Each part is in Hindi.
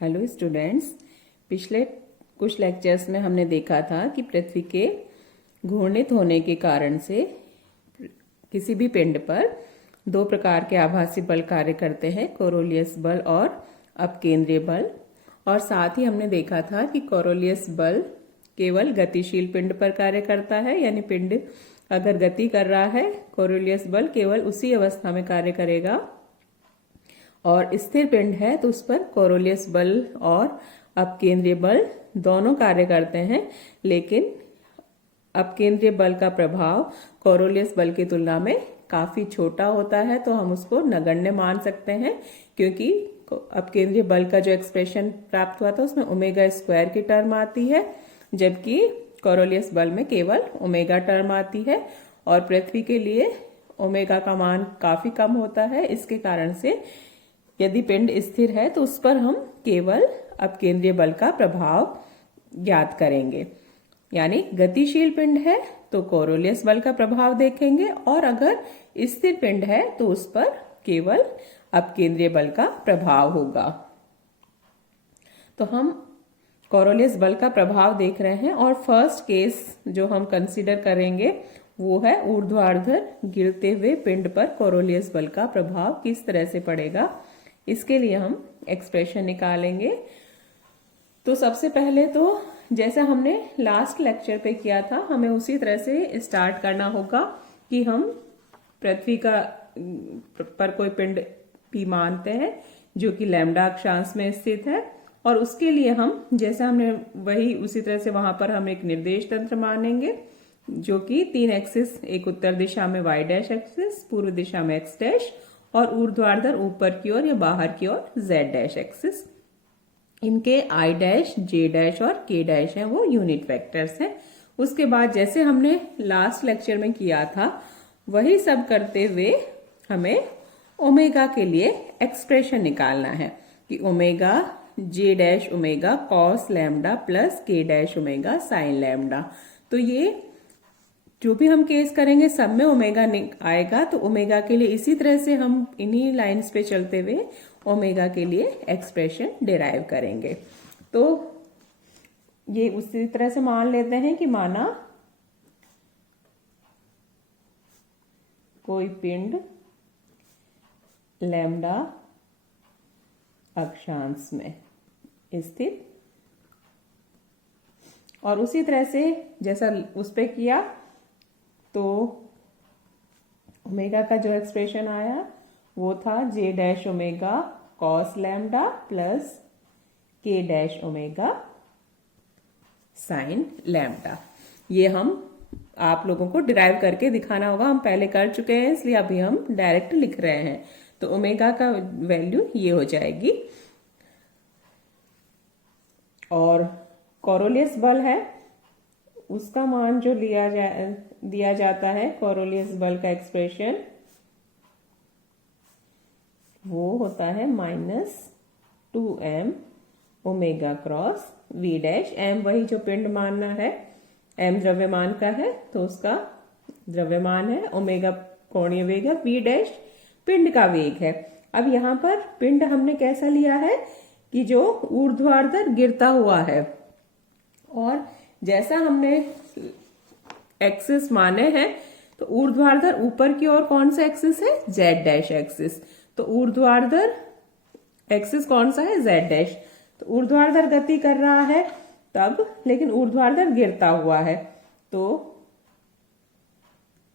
हेलो स्टूडेंट्स, पिछले कुछ लेक्चर्स में हमने देखा था कि पृथ्वी के घूर्णित होने के कारण से किसी भी पिंड पर दो प्रकार के आभासी बल कार्य करते हैं, कोरोलियस बल और अपकेंद्रीय बल। और साथ ही हमने देखा था कि कोरोलियस बल केवल गतिशील पिंड पर कार्य करता है, यानी पिंड अगर गति कर रहा है, कोरोलियस बल केवल उसी अवस्था में कार्य करेगा। और स्थिर पिंड है तो उस पर कोरोलियस बल और अपकेंद्रीय बल दोनों कार्य करते हैं, लेकिन अपकेंद्रीय बल का प्रभाव कोरोलियस बल की तुलना में काफी छोटा होता है, तो हम उसको नगण्य मान सकते हैं, क्योंकि अपकेंद्रीय बल का जो एक्सप्रेशन प्राप्त हुआ था उसमें ओमेगा स्क्वायर की टर्म आती है, जबकि कोरोलियस बल में केवल ओमेगा टर्म आती है। और पृथ्वी के लिए ओमेगा का मान काफी कम होता है, इसके कारण से यदि पिंड स्थिर है तो उस पर हम केवल अपकेंद्रीय बल का प्रभाव ज्ञात करेंगे। यानी गतिशील पिंड है तो कोरोलियस बल का प्रभाव देखेंगे, और अगर स्थिर पिंड है तो उस पर केवल अपकेंद्रीय बल का प्रभाव होगा। तो हम कोरोलियस बल का प्रभाव देख रहे हैं, और फर्स्ट केस जो हम कंसीडर करेंगे वो है ऊर्ध्वाधर गिरते हुए पिंड पर कोरोलियस बल का प्रभाव किस तरह से पड़ेगा। इसके लिए हम एक्सप्रेशन निकालेंगे। तो सबसे पहले तो जैसा हमने लास्ट लेक्चर पे किया था, हमें उसी तरह से स्टार्ट करना होगा कि हम पृथ्वी का पर कोई पिंड P मानते हैं जो कि लैम्डा अक्षांश में स्थित है, और उसके लिए हम जैसे हमने वही उसी तरह से वहां पर हम एक निर्देश तंत्र मानेंगे जो कि 3 एक्सिस, एक उत्तर दिशा में y डैश एक्सिस, पूर्व दिशा में x डैश, और ऊर्ध्वाधर ऊपर की ओर या बाहर की ओर z डैश एक्सिस। इनके i डैश, j डैश और k डैश हैं, वो यूनिट वेक्टर्स हैं। उसके बाद जैसे हमने लास्ट लेक्चर में किया था वही सब करते हुए हमें ओमेगा के लिए एक्सप्रेशन निकालना है कि omega j dash omega cos lambda plus k dash omega sine lambda. तो ये जो भी हम केस करेंगे सब में ओमेगा आएगा, तो ओमेगा के लिए इसी तरह से हम इन्हीं लाइंस पे चलते हुए ओमेगा के लिए एक्सप्रेशन डिराइव करेंगे। तो ये उसी तरह से मान लेते हैं कि माना कोई पिंड लैम्डा अक्षांश में स्थित, और उसी तरह से जैसा उस पे किया तो ओमेगा का जो एक्सप्रेशन आया वो था j dash omega cos lambda plus k dash omega sine lambda. ये हम आप लोगों को डिराइव करके दिखाना होगा, हम पहले कर चुके हैं इसलिए अभी हम डायरेक्ट लिख रहे हैं। तो ओमेगा का वैल्यू ये हो जाएगी, और कोरोलियस बल है उसका मान जो दिया जाता है, कोरोलियस बल का एक्सप्रेशन वो होता है -2m omega cross v dash. m वही जो पिंड मानना है, m द्रव्यमान का है तो उसका द्रव्यमान है, ओमेगा कोणीय वेग है, v डैश पिंड का वेग है। अब यहाँ पर पिंड हमने कैसा लिया है कि जो ऊर्ध्वाधर गिरता हुआ है, और जैसा हमने एक्सिस माने हैं तो ऊर्ध्वाधर ऊपर की ओर कौन सा एक्सिस है, z डैश एक्सिस। तो ऊर्ध्वाधर एक्सिस कौन सा है, z डैश। तो ऊर्ध्वाधर गति कर रहा है तब, लेकिन ऊर्ध्वाधर गिरता हुआ है, तो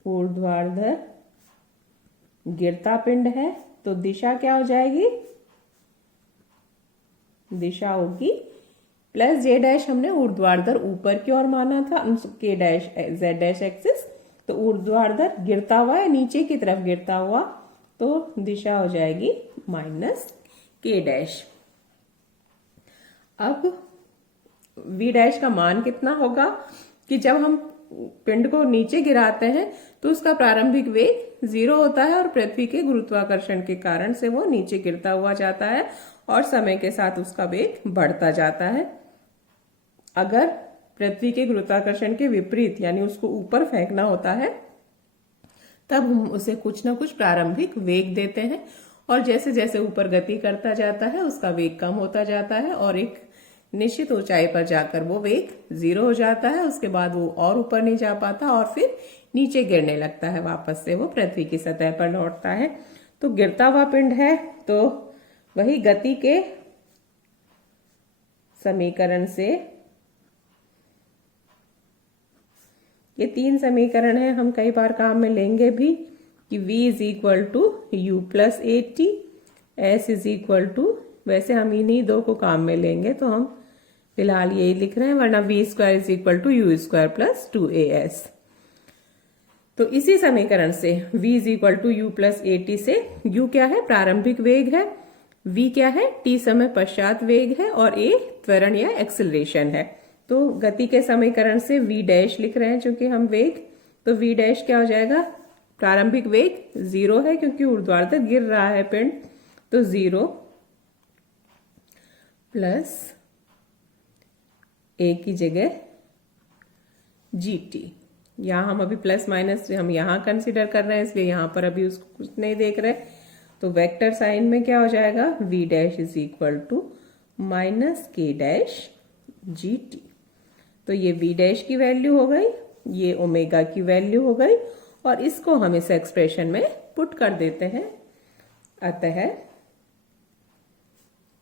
ऊर्ध्वाधर गिरता पिंड है तो दिशा क्या हो जाएगी, दिशा होगी प्लस j डैश, हमने ऊर्ध्वाधर ऊपर की ओर माना था, k dash z dash axis, तो ऊर्ध्वाधर गिरता हुआ है, नीचे की तरफ गिरता हुआ, तो दिशा हो जाएगी -k डैश। अब v डैश का मान कितना होगा कि जब हम पिंड को नीचे गिराते हैं तो उसका प्रारंभिक वेग 0 होता है, और पृथ्वी के गुरुत्वाकर्षण के कारण से वो नीचे गिरता हुआ जाता है, और समय के साथ उसका वेग बढ़ता जाता है। अगर पृथ्वी के गुरुत्वाकर्षण के विपरीत यानी उसको ऊपर फेंकना होता है तब हम उसे कुछ ना कुछ प्रारंभिक वेग देते हैं, और जैसे जैसे ऊपर गति करता जाता है उसका वेग कम होता जाता है और एक निश्चित ऊंचाई पर जाकर वो वेग 0 हो जाता है। उसके बाद वो और ऊपर नहीं जा पाता और फिर नीचे गिरने लगता है, वापस से वो पृथ्वी की सतह पर लौटता है। तो गिरता हुआ पिंड है, तो वही गति के समीकरण से, ये 3 समीकरण है, हम कई बार काम में लेंगे भी कि v is equal to u plus a t, s is equal to, वैसे हम इन्हीं 2 को काम में लेंगे तो हम फिलहाल यही लिख रहे हैं, वरना v square is equal to u square plus 2as। तो इसी समीकरण से v is equal to u plus a t से u क्या है, प्रारंभिक वेग है, v क्या है, t समय पश्चात वेग है और a त्वरण या एक्सेलरेशन है। तो गति के समीकरण से v डैश लिख रहे हैं चूंकि हम वेग, तो v डैश क्या हो जाएगा, प्रारंभिक वेग 0 है क्योंकि ऊर्ध्वाधर गिर रहा है पिंड, तो 0 प्लस a की जगह gt। यहां हम अभी प्लस माइनस हम यहां कंसीडर कर रहे हैं, इसलिए यहां पर अभी उसको कुछ नहीं देख रहे। तो वेक्टर साइन में क्या हो जाएगा, v dash is equal to minus के डैश जी टी। तो ये v डैश की वैल्यू हो गई, ये ओमेगा की वैल्यू हो गई और इसको हम इस एक्सप्रेशन में पुट कर देते हैं। अतः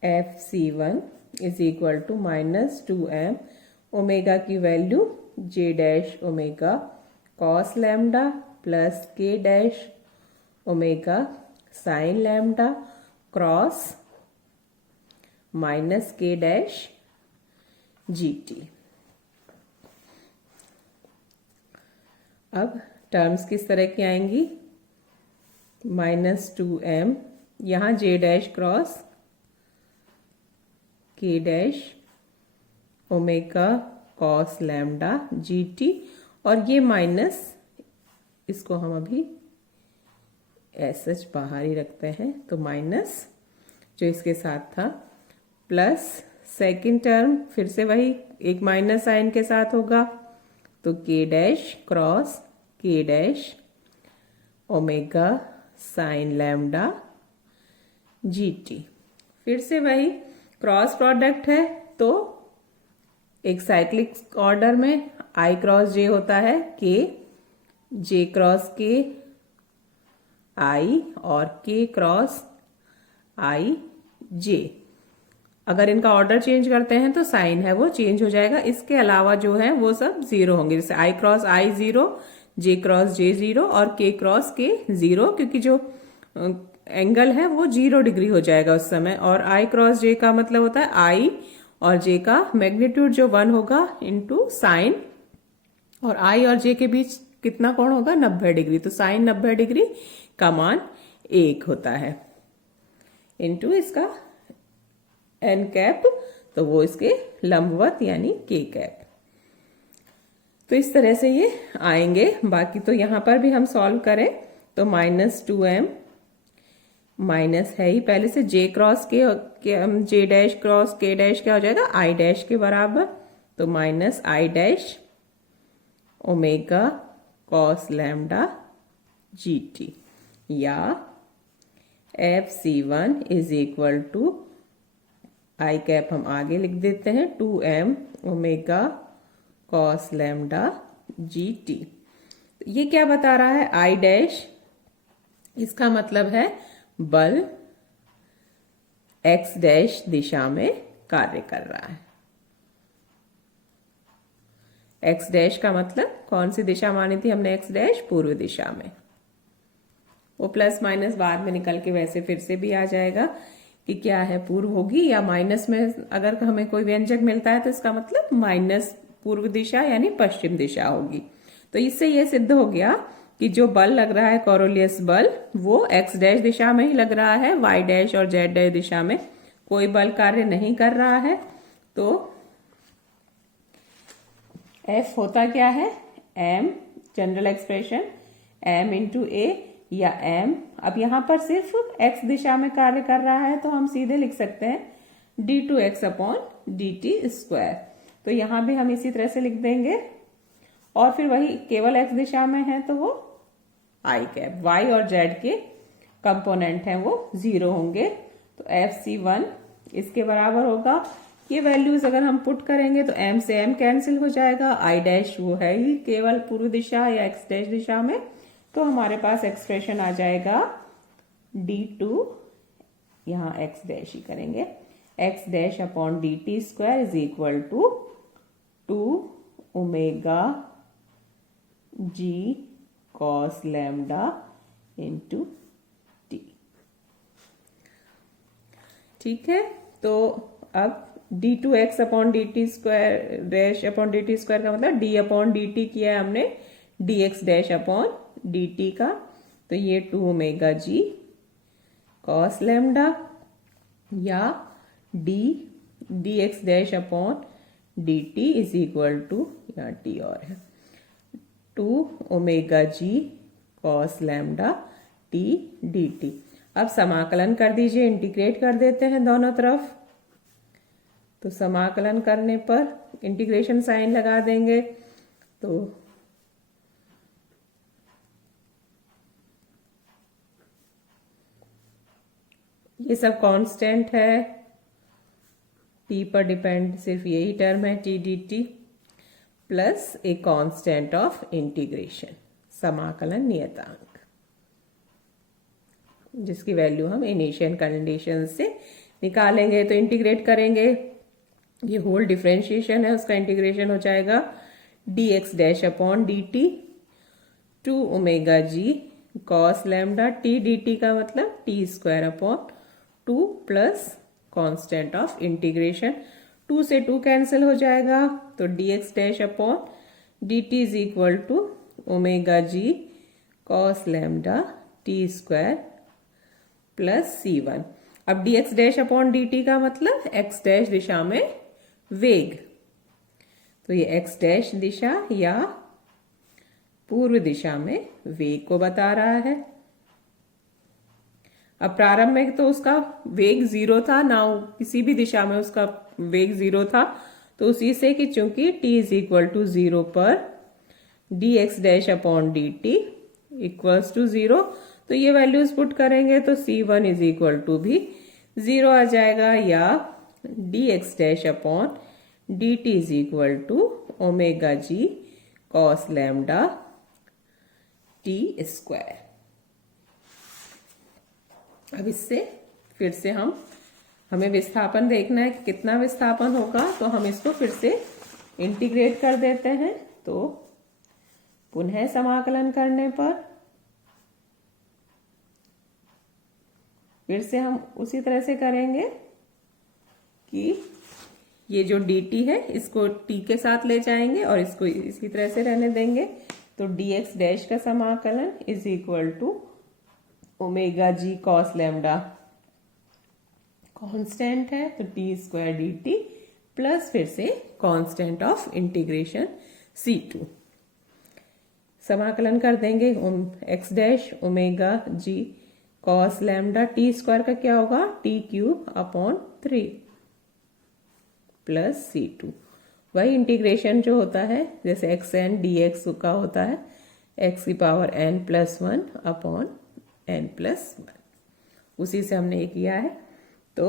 fc1 is equal to minus 2m, omega की value j dash omega cos lambda plus k dash omega sine lambda cross minus k dash gt। अब टर्म्स किस तरह की आएंगी, माइनस 2m, यहां j dash cross k dash omega cos lambda जी टी, और ये माइनस, इसको हम अभी एस बाहर ही रखते हैं, तो माइनस जो इसके साथ था प्लस सेकंड टर्म फिर से वही एक माइनस साइन के साथ होगा, तो k dash cross k dash omega sine lambda G T. फिर से वही क्रॉस प्रोडक्ट है, तो एक साइक्लिक ऑर्डर में i क्रॉस j होता है k, j cross k i और k क्रॉस i j। अगर इनका ऑर्डर चेंज करते हैं तो साइन है वो चेंज हो जाएगा, इसके अलावा जो है वो सब 0 होंगे, जैसे i cross i 0, j cross j 0 और k क्रॉस k 0, क्योंकि जो एंगल है वो 0 डिग्री हो जाएगा उस समय। और i क्रॉस j का मतलब होता है i और j का मैग्नीट्यूड जो 1 होगा इंटू साइन, और i और j के बीच कितना कोण होगा, 90 डिग्री, तो साइन 90 डिग्री का मान 1 होता है इंटू इसका n कैप, तो वो इसके लंबवत यानी k कैप। तो इस तरह से ये आएंगे। बाकी तो यहां पर भी हम सॉल्व करें तो माइनस 2m माइनस है ही पहले से, j क्रॉस के j dash cross k dash क्या हो जाएगा, i डैश के बराबर, तो minus i dash omega cos lambda ji t, या fc1 is equal to i cap हम आगे लिख देते हैं 2m ओमेगा कॉस लैम्डा जी टी। ये क्या बता रहा है, आई डैश, इसका मतलब है बल x डैश दिशा में कार्य कर रहा है। x डैश का मतलब कौन सी दिशा मानी थी हमने, x डैश पूर्व दिशा में, वो प्लस माइनस बाद में निकल के वैसे फिर से भी आ जाएगा कि क्या है, पूर्व होगी, या माइनस में अगर हमें कोई व्यंजक मिलता है तो इसका मतलब माइनस पूर्व दिशा यानी पश्चिम दिशा होगी। तो इससे यह सिद्ध हो गया कि जो बल लग रहा है कोरोलियस बल, वो x डैश दिशा में ही लग रहा है, y डैश और z डैश दिशा में कोई बल कार्य नहीं कर रहा है। तो F होता क्या है, m general expression m into a, या m, अब यहां पर सिर्फ x दिशा में कार्य कर रहा है तो हम सीधे लिख सकते हैं d2x अपॉन dt स्क्वायर। तो यहां भी हम इसी तरह से लिख देंगे, और फिर वही केवल x दिशा में है तो वो i कैप, y और z के कंपोनेंट हैं वो 0 होंगे। तो FC1 इसके बराबर होगा, ये वैल्यूज अगर हम पुट करेंगे तो m से m कैंसिल हो जाएगा, I डैश वो है ही केवल पूर्व दिशा या x डैश दिशा में, तो हमारे पास एक्सप्रेशन आ जाएगा d2, यहाँ x डैश ही करेंगे, x dash upon dt square is equal to 2 omega g cos lambda into t। ठीक है, तो अब d2x upon dt square dash upon dt square का मतलब d अपॉन dt किया है हमने dx डैश अपॉन dt का, तो ये 2 ओमेगा g cos लैम्डा या dx dash upon dt is equal to, या t और है 2 omega g cos lambda t dt। अब समाकलन कर दीजिए, इंटीग्रेट कर देते हैं दोनों तरफ। तो समाकलन करने पर इंटीग्रेशन साइन लगा देंगे, तो ये सब कांस्टेंट है, t पर डिपेंड सिर्फ यही टर्म है t dt plus a constant of integration, समाकलन नियतांक, जिसकी वैल्यू हम इनिशियल कंडीशन से निकालेंगे। तो इंटीग्रेट करेंगे, ये होल डिफरेंशिएशन है, उसका इंटीग्रेशन हो जाएगा dx dash upon dt 2 omega g cos lambda t dt का मतलब t square upon 2 plus constant of integration, 2 से 2 कैंसिल हो जाएगा, तो dx dash upon dt is equal to omega g cos lambda t square plus c1। अब dx डैश अपॉन dt का मतलब x डैश दिशा में वेग, तो ये x डैश दिशा या पूर्व दिशा में वेग को बता रहा है। अब प्रारंभ में तो उसका वेग 0 था ना, किसी भी दिशा में उसका वेग 0 था, तो उसी से कि चूंकि t इज इक्वल टू 0 पर dx dash upon dt equals to 0, तो ये वैल्यूज पुट करेंगे तो c1 इज इक्वल टू भी 0 आ जाएगा, या dx dash upon dt is equal to omega g cos lambda t square. अब इससे फिर से हमें विस्थापन देखना है कि कितना विस्थापन होगा, तो हम इसको फिर से इंटीग्रेट कर देते हैं। तो पुनः समाकलन करने पर फिर से हम उसी तरह से करेंगे कि ये जो dt है इसको t के साथ ले जाएंगे और इसको इसी तरह से रहने देंगे, तो dx डैश का समाकलन is equal to omega g cos lambda constant है, तो t स्क्वायर dt प्लस फिर से कांस्टेंट ऑफ इंटीग्रेशन c2। समाकलन कर देंगे, x dash omega g cos lambda t square का क्या होगा, t cube upon 3 plus c2। वही इंटीग्रेशन जो होता है जैसे xn dx का होता है, x की power n plus 1 upon n plus 1, उसी से हमने ये किया है। तो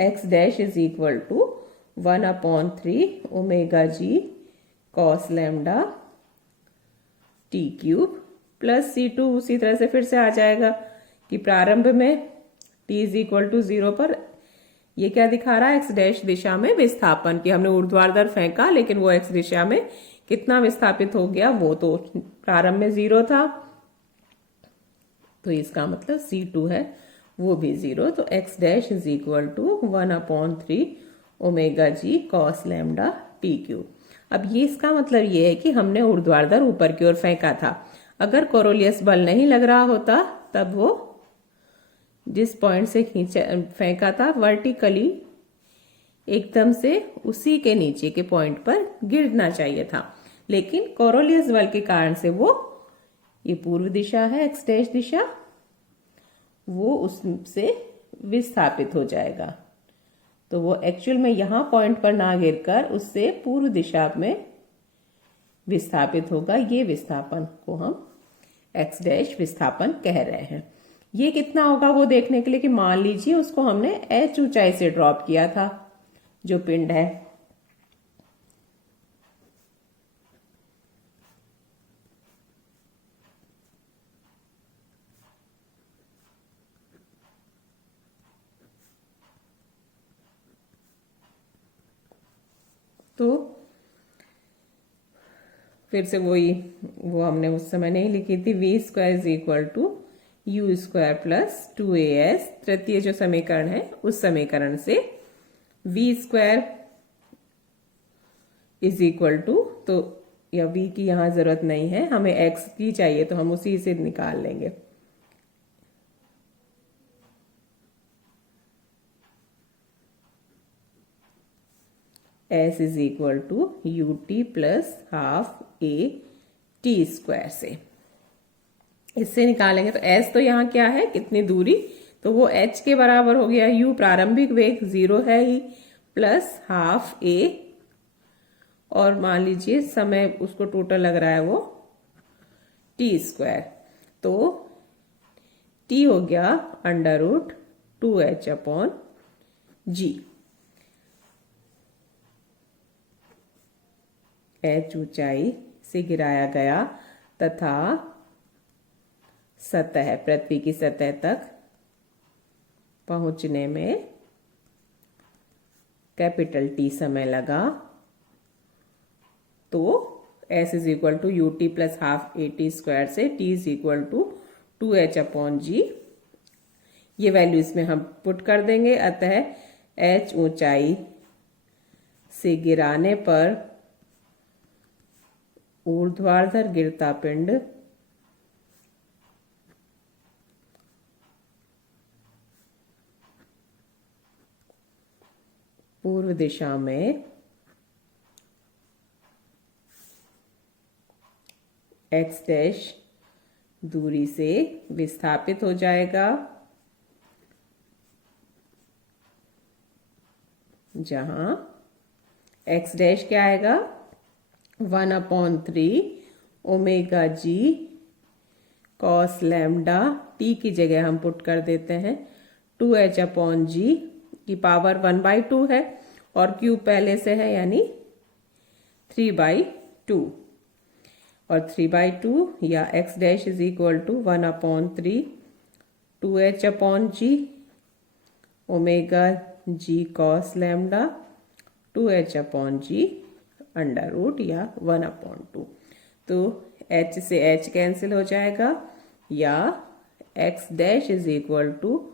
x dash is equal to 1 upon 3 omega g cos lambda t cube plus c2, उसी तरह से फिर से आ जाएगा कि प्रारंभ में t इज इक्वल टू 0 पर ये क्या दिखा रहा है, x डैश दिशा में विस्थापन की हमने ऊर्ध्वाधर फेंका, लेकिन वो x दिशा में कितना विस्थापित हो गया, वो तो प्रारंभ में 0 था, तो इसका मतलब c2 है वो भी 0। तो x dash is equal to 1 upon 3 omega g cos lambda t cube. अब ये इसका मतलब ये है कि हमने ऊर्ध्वाधर ऊपर की ओर फेंका था, अगर कोरोलियस बल नहीं लग रहा होता तब वो जिस पॉइंट से फेंका था वर्टिकली एकदम से उसी के नीचे के पॉइंट पर गिरना चाहिए था, लेकिन कोरोलियस बल के कारण से वो ये पूर्व दिशा है x डैश दिशा, वो उससे विस्थापित हो जाएगा, तो वो एक्चुअल में यहां पॉइंट पर ना गिरकर उससे पूर्व दिशा में विस्थापित होगा। ये विस्थापन को हम x डैश विस्थापन कह रहे हैं। ये कितना होगा वो देखने के लिए कि मान लीजिए उसको हमने h ऊंचाई से ड्रॉप किया था, जो पिंड है। तो फिर से वो हमने उस समय नहीं लिखी थी, v square is equal to u square plus 2as, तृतीय जो समीकरण है उस समीकरण से v square is equal to, तो या v की यहां जरूरत नहीं है, हमें x की चाहिए तो हम उसी से निकाल लेंगे। s is equal to u t plus half a t square से, इससे निकालेंगे। तो s तो यहाँ क्या है, कितनी दूरी, तो वो h के बराबर हो गया, u प्रारंभिक वेग 0 है ही, प्लस हाफ a, और मान लीजिए समय उसको टोटल लग रहा है वो टी स्क्वायर, तो t हो गया √2h/g। h ऊंचाई से गिराया गया तथा सतह, पृथ्वी की सतह तक पहुंचने में कैपिटल T समय लगा, तो s is equal to u t plus half a t square से t is equal to 2h/g, ये वैल्यू इसमें हम पुट कर देंगे। अतः h ऊंचाई से गिराने पर ऊर्ध्वाधर गिरता पिंड पूर्व दिशा में x डैश दूरी से विस्थापित हो जाएगा, जहां x डैश क्या आएगा, 1/3 omega g cos lambda, t की जगह हम पुट कर देते हैं 2h/g की पावर 1/2 है, और क्यूब पहले से है यानी 3/2, और 3/2 या x dash is equal to 1/3 2h/g omega g cos lambda 2h/g under root या 1/2। तो h से h कैंसिल हो जाएगा, या x dash is equal to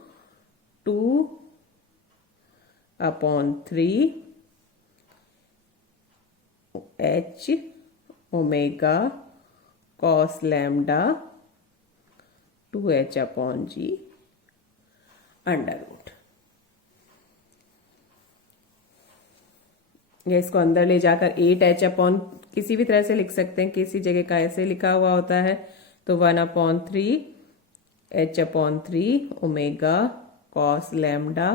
2/3 h omega cos lambda 2h/g under root. या इसको अंदर ले जाकर 8h/ किसी भी तरह से लिख सकते हैं, किसी जगह का ऐसे लिखा हुआ होता है, तो 1/3 h/3 omega cos lambda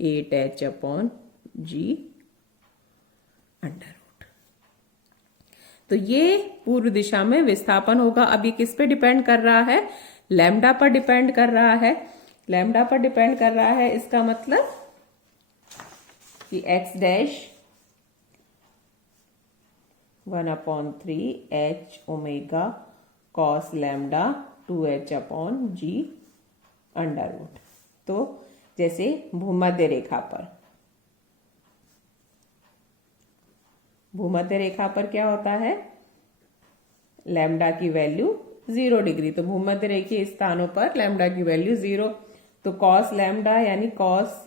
8h/g under root. तो ये पूर्व दिशा में विस्थापन होगा। अब ये किस पे डिपेंड कर रहा है, लैम्डा पर डिपेंड कर रहा है, लैम्डा पर डिपेंड कर रहा है। इसका मतलब कि x dash 1/3 h omega cos lambda 2h/g under root. तो जैसे भूमध्य रेखा पर, भूमध्य रेखा पर क्या होता है, लैम्डा की वैल्यू 0 डिग्री, तो भूमध्य रेखीय स्थानों पर लैम्डा की वैल्यू 0, तो कॉस लैम्डा यानी कॉस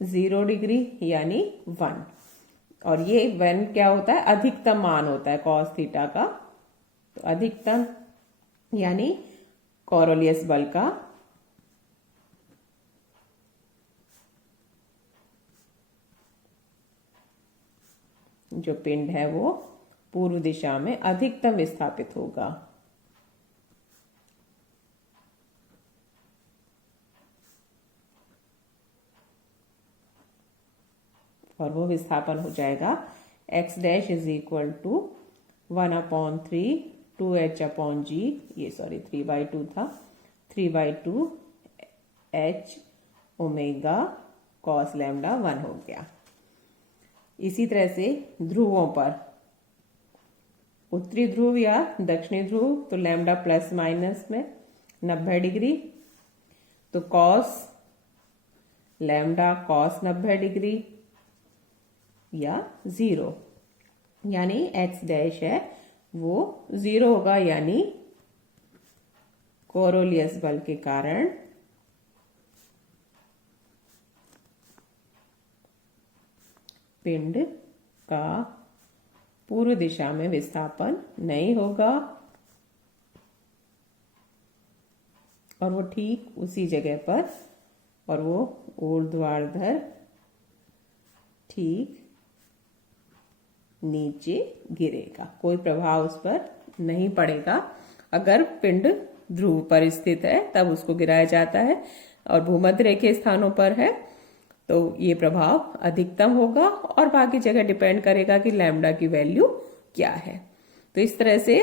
0 डिग्री यानी 1, और ये 1 क्या होता है, अधिकतम मान होता है कॉस थीटा का, तो अधिकतम यानी कोरोलियस बल का जो पिंड है वो पूर्व दिशा में अधिकतम विस्थापित होगा। और वो विस्थापन हो जाएगा x dash is equal to 1/3 2h/g, ये 3/2 था, 3/2 h ओमेगा कॉस लैम्डा 1 हो गया। इसी तरह से ध्रुवों पर, उत्तरी ध्रुव या दक्षिणी ध्रुव, तो लैम्डा प्लस माइनस में 90 डिग्री, तो कॉस लैम्डा कॉस 90 डिग्री या 0, यानी x डैश है वो 0 होगा, यानी कोरोलियस बल के कारण पिंड का पूर्व दिशा में विस्थापन नहीं होगा और वो ठीक उसी जगह पर, और वो ऊर्ध्वाधर ठीक नीचे गिरेगा, कोई प्रभाव उस पर नहीं पड़ेगा। अगर पिंड ध्रुव पर स्थित है तब उसको गिराया जाता है, और भूमध्य रेखीय स्थानों पर है तो ये प्रभाव अधिकतम होगा, और बाकी जगह डिपेंड करेगा कि लैम्डा की वैल्यू क्या है। तो इस तरह से,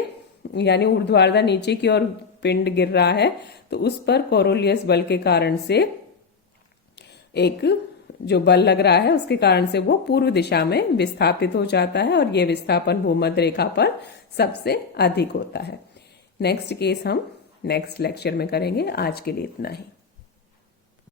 यानी ऊर्ध्वाधर नीचे की ओर पिंड गिर रहा है तो उस पर कोरोलियस बल के कारण से एक जो बल लग रहा है उसके कारण से वो पूर्व दिशा में विस्थापित हो जाता है, और ये विस्थापन भूमध्य रेखा पर सबसे अधिक होता है। नेक्स्ट केस हम नेक्स्ट लेक्चर में करेंगे। आज के लिए इतना ही।